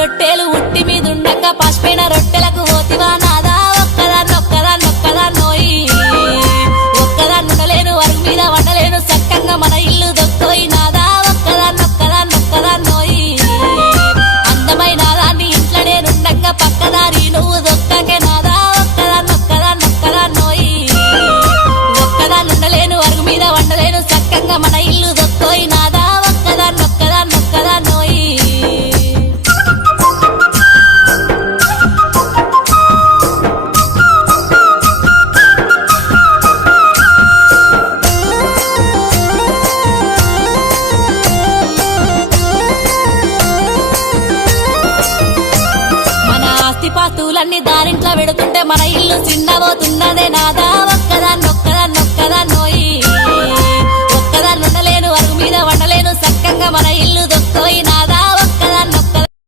రొట్టెలు ఉట్టి మీదుండక పసిపోయిన రొట్టెలకు పోతివా నాదా ఒక్కదాన్నోయి ఒక్కదాన్నుండలేను అరుగు మీద వండలేను సక్కంగా మన ఇల్లు దొక్కోయి నాదా ఒక్కదాన్నోయి అందమైన దాన్ని ఇంట్లో నేనుండగా పక్కదారి నువ్వు దొక్కకే నాదా ఒక్కదాన్నోయి ఒక్కదాన్నుండలేను అరుగు మీద వండలేను సక్కంగా మన ఇల్లు దొక్కోయి నాదా ఒక్కదాన్నోయి పాస్తులన్నీ దారింట్లో పెడుతుంటే మన ఇల్లు చిన్నబోతున్నదే నాదా ఒక్కదాన్నొక్కదాన్నొక్కదాన్నో